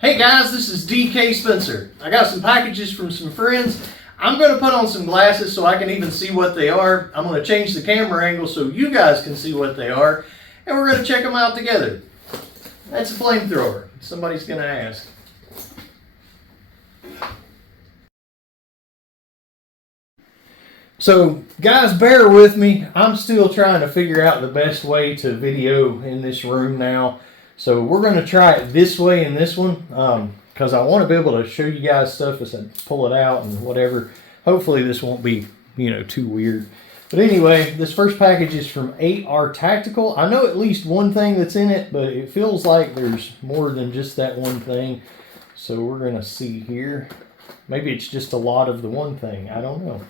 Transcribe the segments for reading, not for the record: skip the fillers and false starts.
Hey guys, this is DK Spencer. I got some packages from some friends. I'm going to put on some glasses so I can even see what they are. I'm going to change the camera angle so you guys can see what they are. And we're going to check them out together. That's a flamethrower. Somebody's going to ask. So guys, bear with me. I'm still trying to figure out the best way to video in this room now. So we're going to try it this way in this one because I want to be able to show you guys stuff as I pull it out and whatever. Hopefully this won't be, too weird. But anyway, this first package is from AR Tactical. I know at least one thing that's in it, but it feels like there's more than just that one thing. So we're going to see here. Maybe it's just a lot of the one thing. I don't know.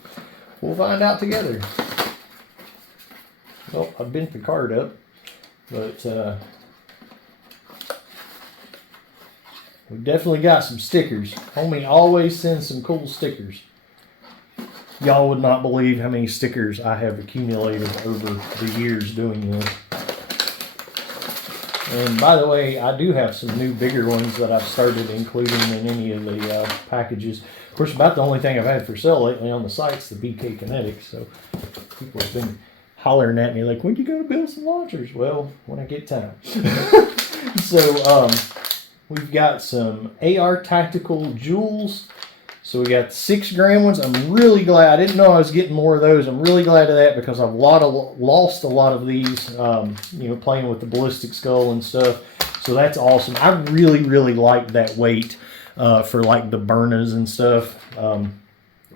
We'll find out together. Well, I bent the card up, but we definitely got some stickers. Homie always sends some cool stickers. Y'all would not believe how many stickers I have accumulated over the years doing this. And by the way, I do have some new bigger ones that I've started including in any of the packages. Of course, about the only thing I've had for sale lately on the site's the BK Kinetic. So people have been hollering at me like, when'd you go to build some launchers? Well, when I get time. So we've got some AR Tactical Joules. So we got 6 gram ones. I'm really glad. I didn't know I was getting more of those. I'm really glad of that because I've lost a lot of these, playing with the ballistic skull and stuff. So that's awesome. I really, really like that weight for like the Byrnas and stuff.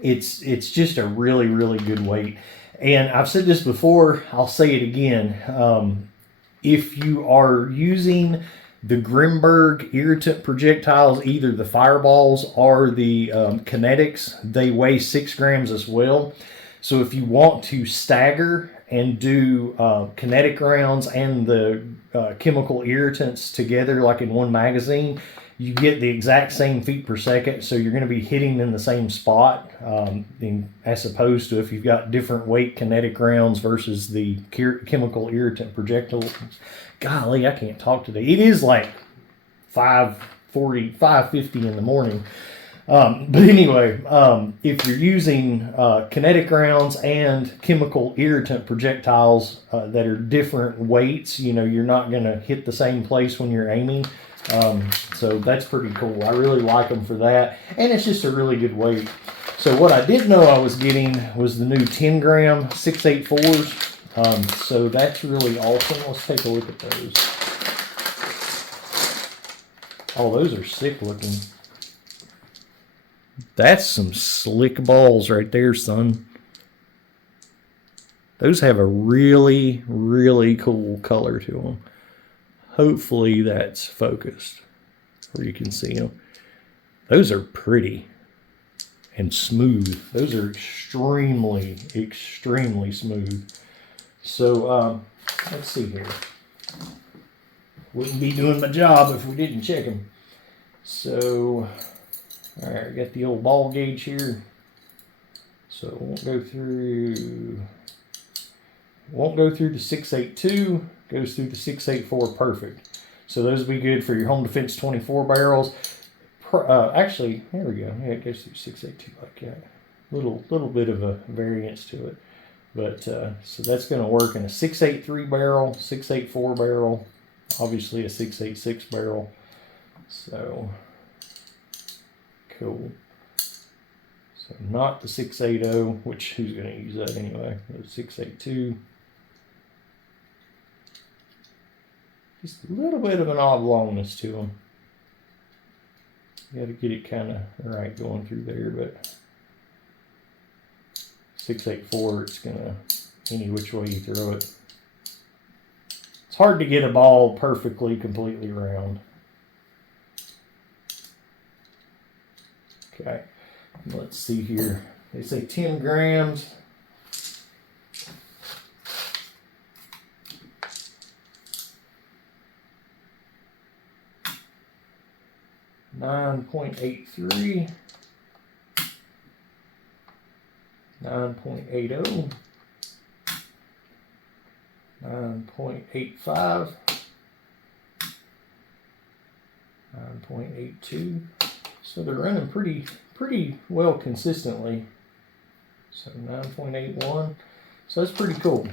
It's just a really, really good weight. And I've said this before. I'll say it again. If you are using the Grimberg irritant projectiles, either the fireballs or the kinetics, they weigh 6 grams as well. So if you want to stagger and do kinetic rounds and the chemical irritants together like in one magazine, you get the exact same feet per second. So you're going to be hitting in the same spot as opposed to if you've got different weight kinetic rounds versus the chemical irritant Golly, I can't talk today. It is like 5:40, 5:50 in the morning. But anyway, if you're using kinetic rounds and chemical irritant projectiles that are different weights, you're not going to hit the same place when you're aiming. So that's pretty cool. I really like them for that. And it's just a really good weight. So what I didn't know I was getting was the new 10 gram 684s. So that's really awesome. Let's take a look at those. Oh, those are sick looking. That's some slick balls right there, son. Those have a really, really cool color to them. Hopefully that's focused where you can see them. Those are pretty and smooth. Those are extremely, extremely smooth. So let's see here. Wouldn't be doing my job if we didn't check them. So, all right, I got the old ball gauge here. So it won't go through the 682. Goes through the 684 perfect. So those will be good for your home defense 24 barrels. Actually, there we go. Yeah, it goes through 682 like that. Little bit of a variance to it. But so that's going to work in a 683 barrel, 684 barrel, obviously a 686 barrel. So cool. So not the 680, which who's going to use that anyway? The 682. Just a little bit of an oblongness to them. You got to get it kind of right going through there, but 684, it's gonna, any which way you throw it. It's hard to get a ball perfectly, completely round. Okay, let's see here. They say 10 grams. .83, 9.80, 9.85, 9.82. So they're running pretty well consistently. So 9.81. So that's pretty cool.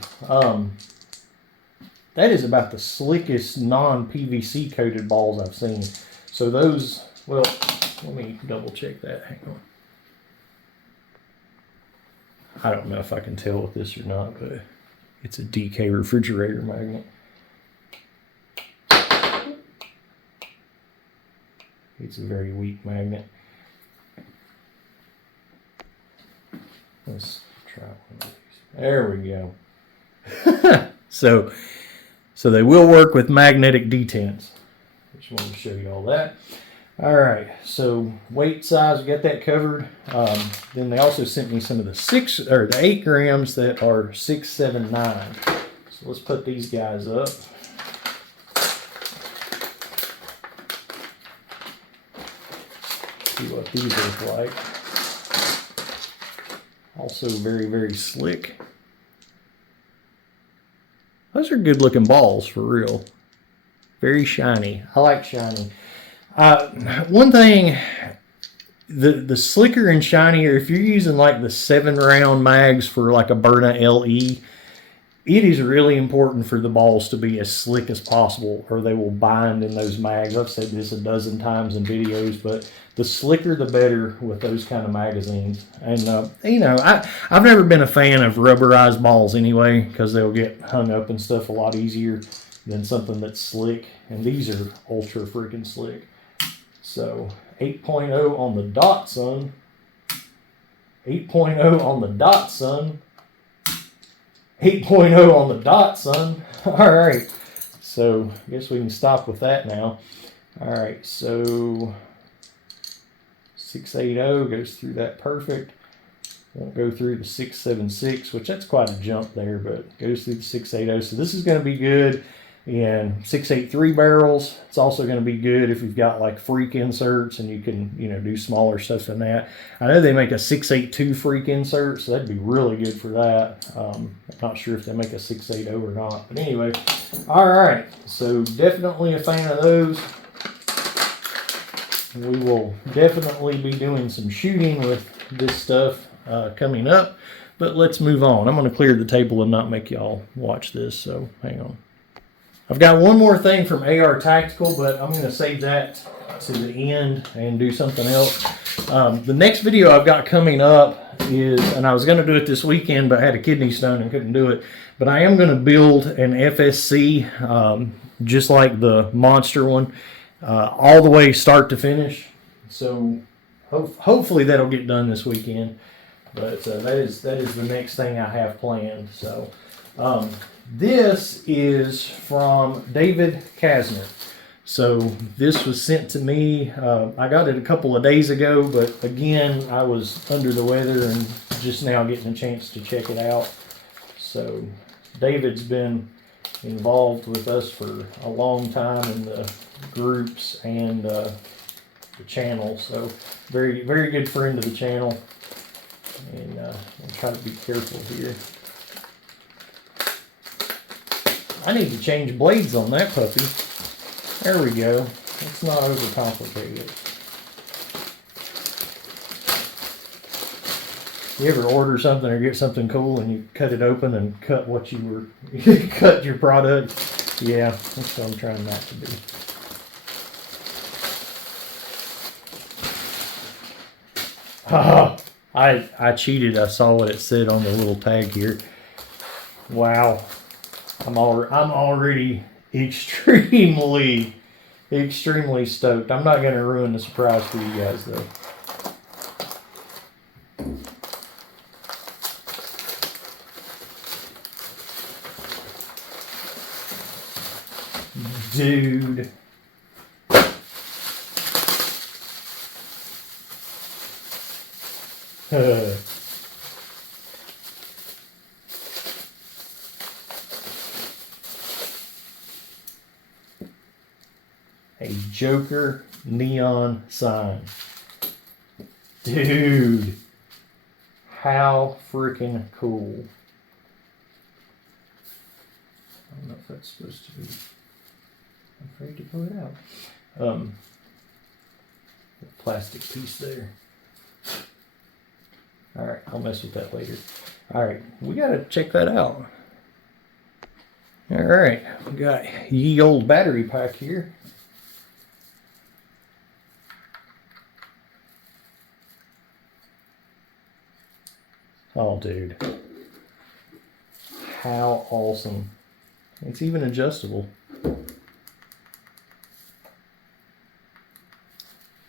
That is about the slickest non-PVC coated balls I've seen. So those, well, let me double check that. Hang on. I don't know if I can tell with this or not, but it's a DK refrigerator magnet. It's a very weak magnet. Let's try one of these. There we go. So they will work with magnetic detents. Just wanted to show you all that. All right, so weight size, we got that covered. Then they also sent me some of the 8 grams that are 679. So let's put these guys up. See what these look like. Also very, very slick. Those are good looking balls for real. Very shiny. I like shiny. One thing, the slicker and shinier, if you're using like the 7-round mags for like a Byrna LE, it is really important for the balls to be as slick as possible or they will bind in those mags. I've said this a dozen times in videos, but the slicker the better with those kind of magazines. And, you know, I've never been a fan of rubberized balls anyway because they'll get hung up and stuff a lot easier than something that's slick. And these are ultra freaking slick. So 8.0 on the dot, son. 8.0 on the dot, son. 8.0 on the dot, son. All right. So I guess we can stop with that now. All right. So 680 goes through that perfect. Won't go through the 676, which that's quite a jump there, but goes through the 680. So this is going to be good in 683 barrels. It's also going to be good if you've got like freak inserts and you can, you know, do smaller stuff than that. I know they make a 682 freak insert, so that'd be really good for that. I'm not sure if they make a 680 or not, but anyway. All right, so definitely a fan of those. We will definitely be doing some shooting with this stuff coming up, but let's move on. I'm going to clear the table and not make y'all watch this, so hang on. I've got one more thing from AR Tactical, but I'm going to save that to the end and do something else. The next video I've got coming up is, and I was going to do it this weekend, but I had a kidney stone and couldn't do it, but I am going to build an FSC just like the monster one, all the way start to finish. So hopefully that'll get done this weekend, but that is the next thing I have planned. So this is from David Casner. So this was sent to me. I got it a couple of days ago, but again, I was under the weather and just now getting a chance to check it out. So David's been involved with us for a long time in the groups and the channel. So very, very good friend of the channel. And I'll try to be careful here. I need to change blades on that puppy. There we go. It's not overcomplicated. You ever order something or get something cool and you cut it open and cut what you were, cut your product? Yeah, that's what I'm trying not to do. I cheated. I saw what it said on the little tag here. Wow. I'm already extremely stoked. I'm not going to ruin the surprise for you guys though. Dude. A Joker neon sign. Dude. How freaking cool. I don't know if that's supposed to be. I'm afraid to pull it out. Plastic piece there. All right, I'll mess with that later. All right, we gotta check that out. All right, we got ye old battery pack here. Oh, dude. How awesome. It's even adjustable.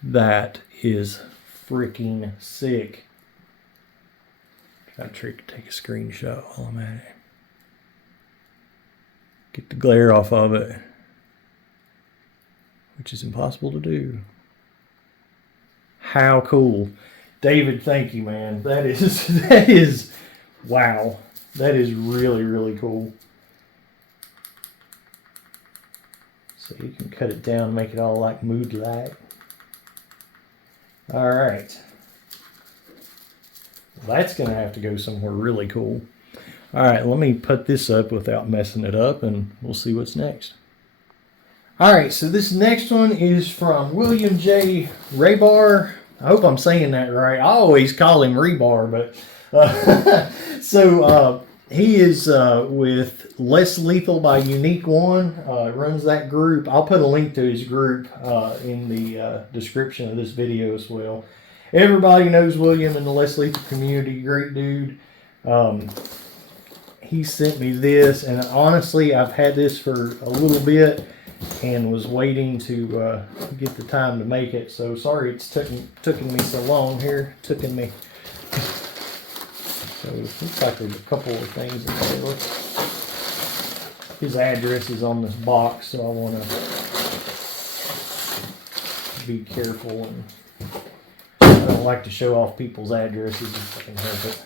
That is freaking sick. Try to take a screenshot while I'm at it. Get the glare off of it, which is impossible to do. How cool. David, thank you, man. That is, wow. That is really, really cool. So you can cut it down, make it all like mood light. All right. That's going to have to go somewhere really cool. All right, let me put this up without messing it up, and we'll see what's next. All right, so this next one is from William J. Raybar. I hope I'm saying that right. I always call him Rebar, but he is with Less Lethal by Unique One. Runs that group. I'll put a link to his group in the description of this video as well. Everybody knows William in the Less Lethal community. Great dude. He sent me this, and honestly, I've had this for a little bit and was waiting to get the time to make it. So sorry it's taking me so long here. Taking me. So it looks like there's a couple of things in there. Look. His address is on this box, so I want to be careful, and I don't like to show off people's addresses if I can help it.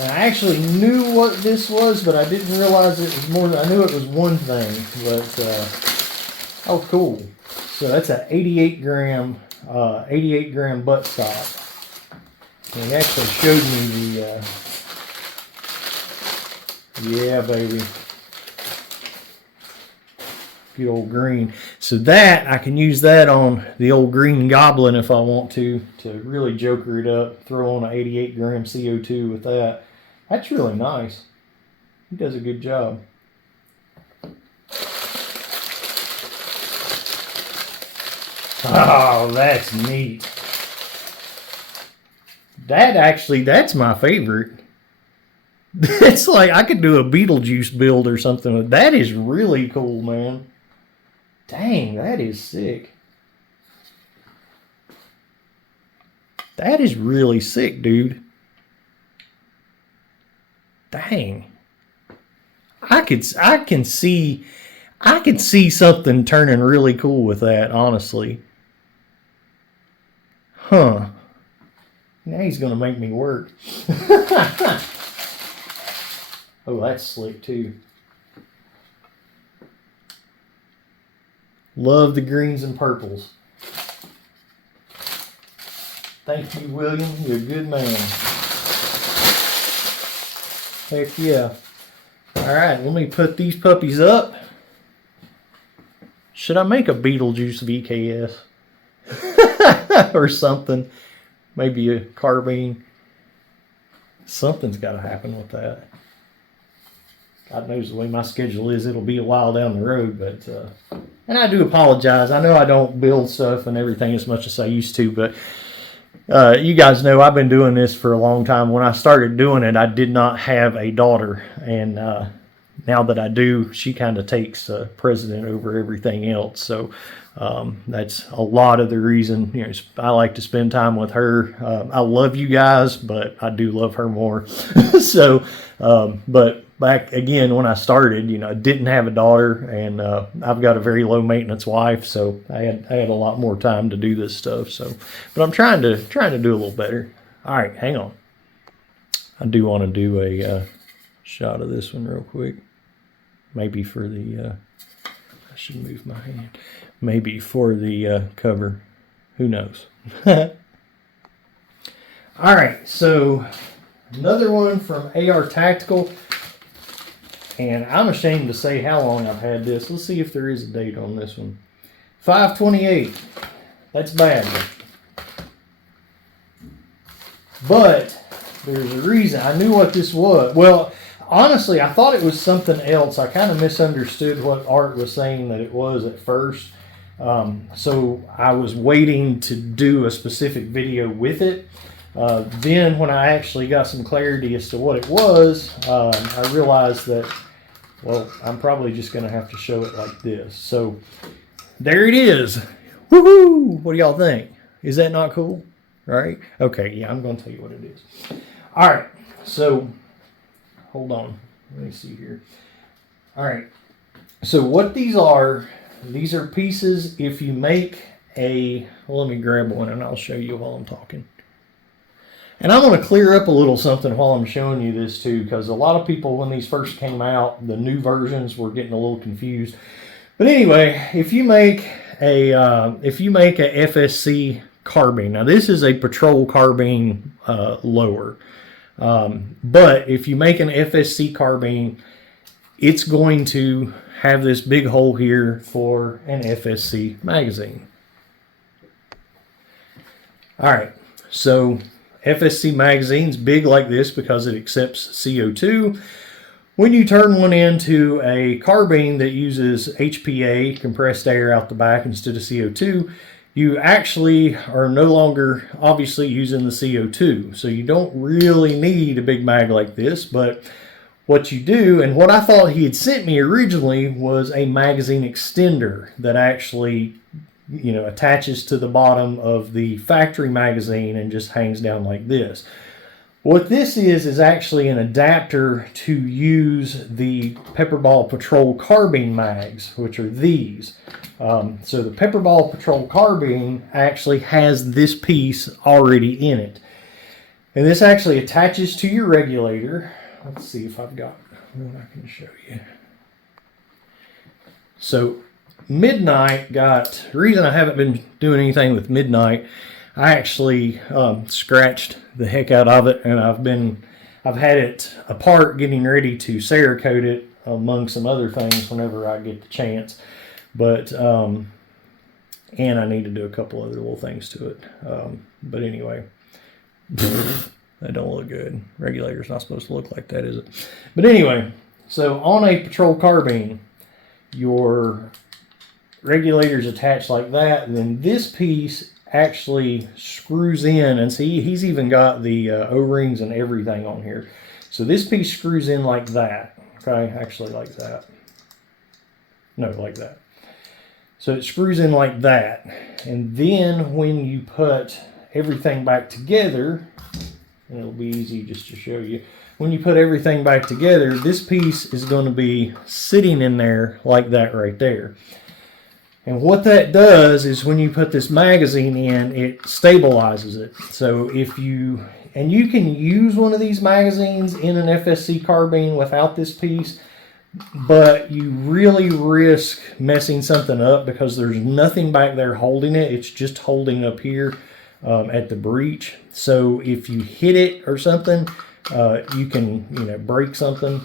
And I actually knew what this was, but I didn't realize it was more than, I knew it was one thing, but, oh cool. So that's an 88 gram butt stop. And he actually showed me the, yeah baby. Good old green. So that, I can use that on the old green goblin if I want to really joker it up, throw on an 88 gram CO2 with that. That's really nice. He does a good job. Oh, that's neat. That's my favorite. It's like I could do a Beetlejuice build or something. That is really cool, man. Dang, that is sick. That is really sick, dude. Dang. I can see something turning really cool with that, honestly. Huh. Now he's gonna make me work. Oh, that's slick too. Love the greens and purples. Thank you, William. You're a good man. Heck yeah. Alright, let me put these puppies up. Should I make a Beetlejuice VKS? Or something? Maybe a carbine. Something's got to happen with that. God knows the way my schedule is, it'll be a while down the road, but and I do apologize. I know I don't build stuff and everything as much as I used to, but you guys know I've been doing this for a long time. When I started doing it, I did not have a daughter, and now that I do, she kind of takes precedent over everything else. So that's a lot of the reason, you know, I like to spend time with her. I love you guys, but I do love her more. So, but back again, when I started, you know, I didn't have a daughter, and I've got a very low maintenance wife, so I had a lot more time to do this stuff. So, but I'm trying to do a little better. All right, hang on. I do want to do a shot of this one real quick. Maybe for the, I should move my hand. Maybe for the cover. Who knows? All right, so another one from AR Tactical. And I'm ashamed to say how long I've had this. Let's see if there is a date on this one. 528. That's bad. But there's a reason. I knew what this was. Well, honestly, I thought it was something else. I kind of misunderstood what Art was saying that it was at first. So I was waiting to do a specific video with it. Then when I actually got some clarity as to what it was, I realized that, well, I'm probably just going to have to show it like this. So there it is. Woohoo! What do y'all think? Is that not cool? Right? Okay, yeah, I'm going to tell you what it is. All right, so hold on. Let me see here. All right, so what these are pieces. If you make a, well, let me grab one and I'll show you while I'm talking. And I'm going to clear up a little something while I'm showing you this too, because a lot of people, when these first came out, the new versions were getting a little confused. But anyway, if you make a FSC carbine, now this is a patrol carbine lower, but if you make an FSC carbine, it's going to have this big hole here for an FSC magazine. All right, so FSC magazine's big like this because it accepts CO2. When you turn one into a carbine that uses HPA, compressed air out the back instead of CO2, you actually are no longer obviously using the CO2. So you don't really need a big mag like this, but what you do, and what I thought he had sent me originally, was a magazine extender that actually, you know, attaches to the bottom of the factory magazine and just hangs down like this. What this is actually an adapter to use the PepperBall Patrol Carbine mags, which are these. So the PepperBall Patrol Carbine actually has this piece already in it. And this actually attaches to your regulator. Let's see if I've got one I can show you. So Midnight got, the reason I haven't been doing anything with Midnight, I actually scratched the heck out of it, and I've had it apart getting ready to Cerakote it among some other things whenever I get the chance. But and I need to do a couple other little things to it. But anyway, that don't look good. Regulator's not supposed to look like that, is it? But anyway, so on a patrol carbine, your regulator's attached like that, and then this piece actually screws in, and see, he's even got the O-rings and everything on here. So this piece screws in like that, okay? Actually like that. No, like that. So it screws in like that. And then when you put everything back together, and it'll be easy just to show you, when you put everything back together, this piece is going to be sitting in there like that right there. And what that does is when you put this magazine in, it stabilizes it. So if you, and you can use one of these magazines in an FSC carbine without this piece, but you really risk messing something up because there's nothing back there holding it. It's just holding up here at the breech. So if you hit it or something, you can, you know, break something.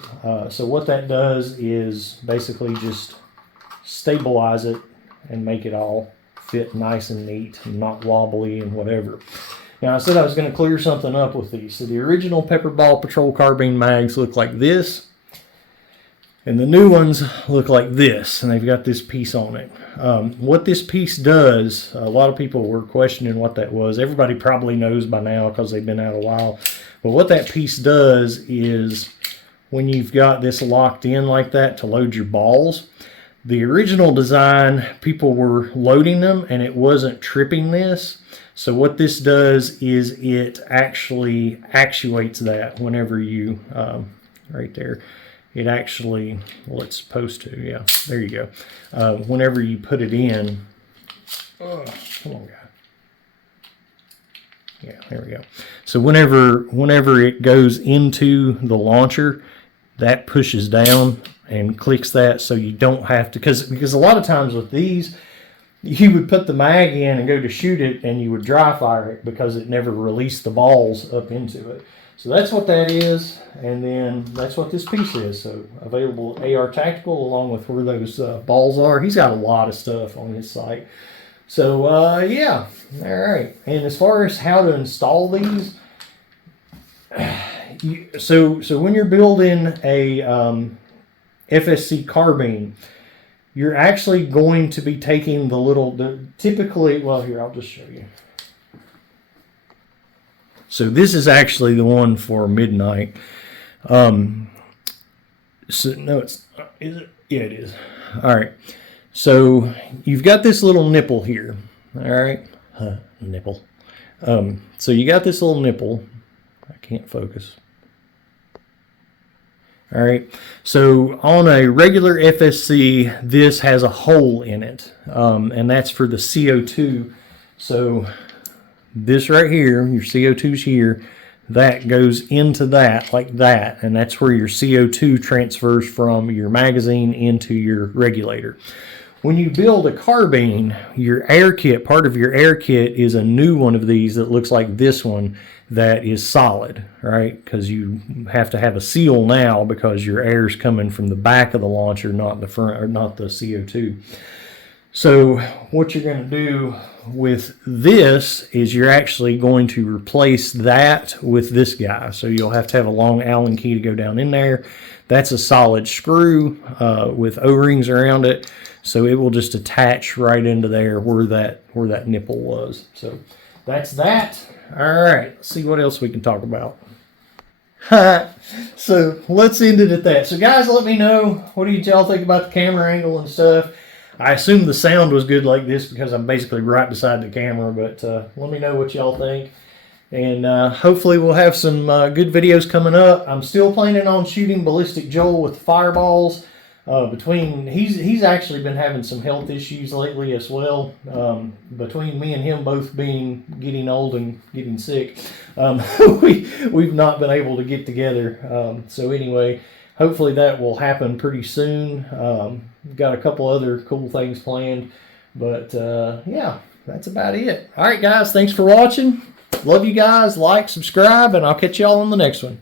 So what that does is basically just stabilize it and make it all fit nice and neat and not wobbly and whatever. Now I said I was going to clear something up with these. So the original PepperBall Patrol Carbine mags look like this, and the new ones look like this, and they've got this piece on it. What this piece does, a lot of people were questioning what that was. Everybody probably knows by now because they've been out a while. But what that piece does is when you've got this locked in like that to load your balls, the original design, people were loading them and it wasn't tripping this. So what this does is it actually actuates that whenever you, right there, it actually, well, it's supposed to, yeah, there you go. Whenever you put it in, oh, come on, guy. Yeah, there we go. So whenever it goes into the launcher, that pushes down and clicks that, so you don't have to, because a lot of times with these, you would put the mag in and go to shoot it and you would dry fire it because it never released the balls up into it. So that's what that is, and then that's what this piece is. So available at AR Tactical, along with where those balls are. He's got a lot of stuff on his site. So yeah, all right. And as far as how to install these, so when you're building a FSC carbine, you're actually going to be taking typically, well, here, I'll just show you. So this is actually the one for midnight. So no, it's not, is it? Yeah, it is. All right. So you've got this little nipple here. All right. Nipple. So you got this little nipple. I can't focus. All right. So on a regular FSC, this has a hole in it, and that's for the CO2. So this right here, your CO2's here, that goes into that like that, and that's where your CO2 transfers from your magazine into your regulator. When you build a carbine, your air kit, part of your air kit is a new one of these that looks like this one that is solid, right? Because you have to have a seal now because your air is coming from the back of the launcher, not the front, or not the CO2. So what you're going to do with this is you're actually going to replace that with this guy. So you'll have to have a long Allen key to go down in there. That's a solid screw with O-rings around it. So it will just attach right into there where that nipple was. So that's that. All right, let's see what else we can talk about. So let's end it at that. So guys, let me know, what do y'all think about the camera angle and stuff? I assume the sound was good like this because I'm basically right beside the camera, but let me know what y'all think. And hopefully we'll have some good videos coming up. I'm still planning on shooting Ballistic Joule with fireballs. He's actually been having some health issues lately as well. Between me and him both getting old and getting sick, we've not been able to get together. So anyway, hopefully that will happen pretty soon. Got a couple other cool things planned, but yeah, that's about it. All right, guys, thanks for watching. Love you guys. Like, subscribe, and I'll catch y'all on the next one.